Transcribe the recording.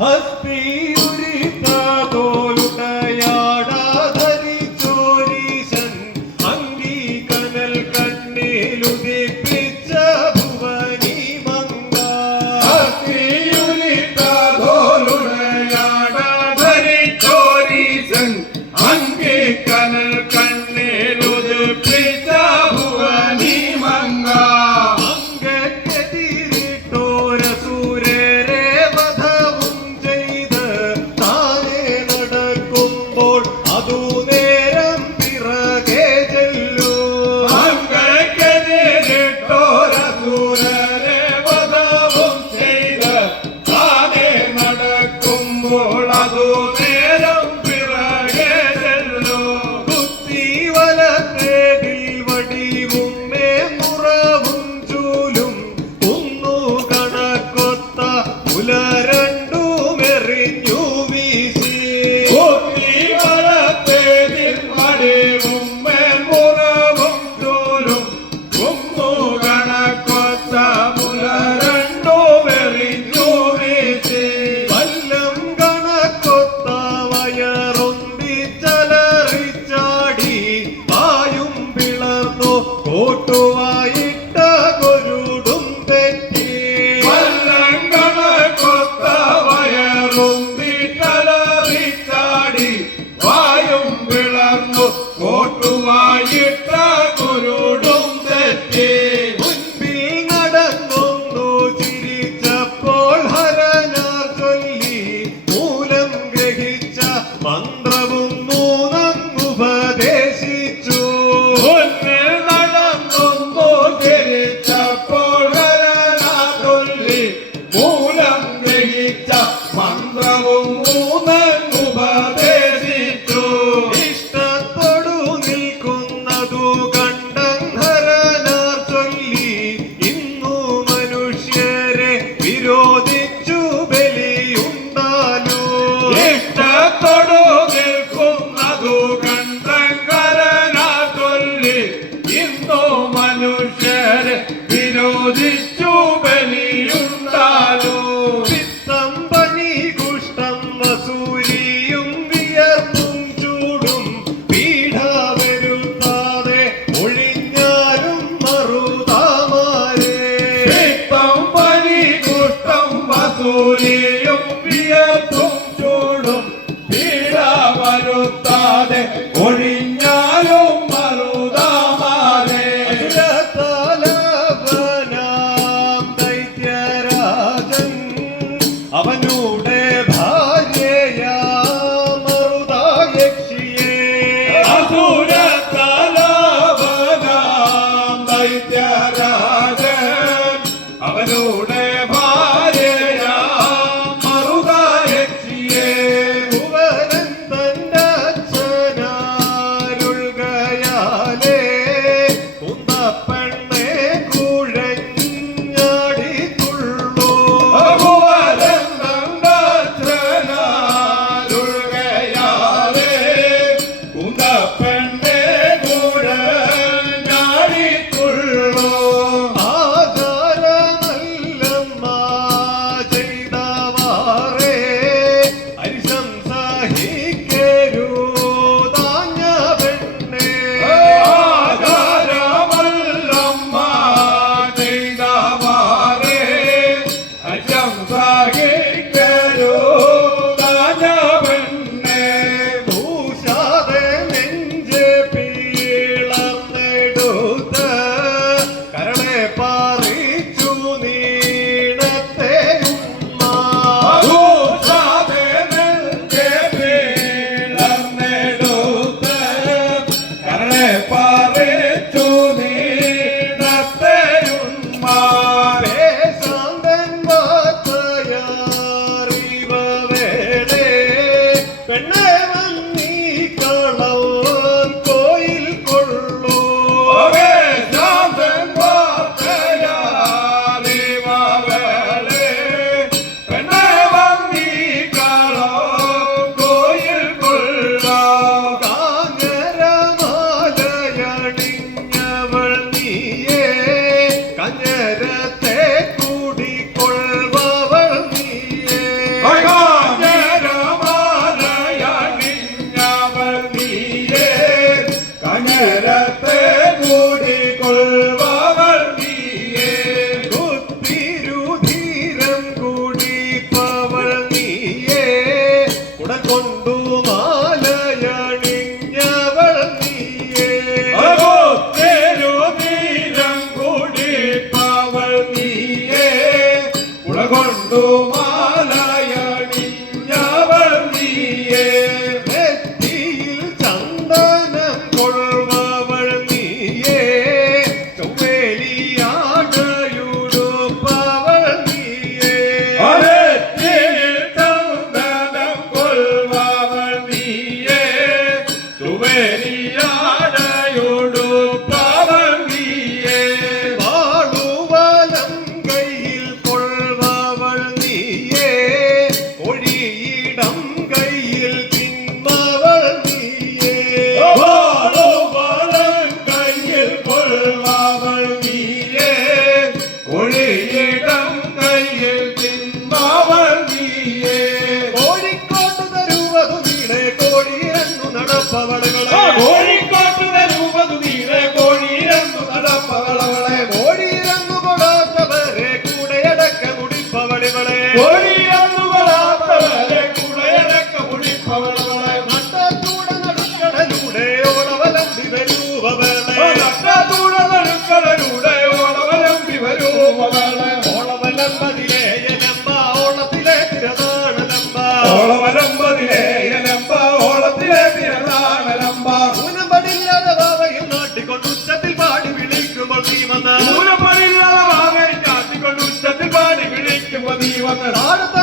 ഭക്തിയുരിതാതോലുടയാട লাগো குமரியாடையோடு ಭಾರತ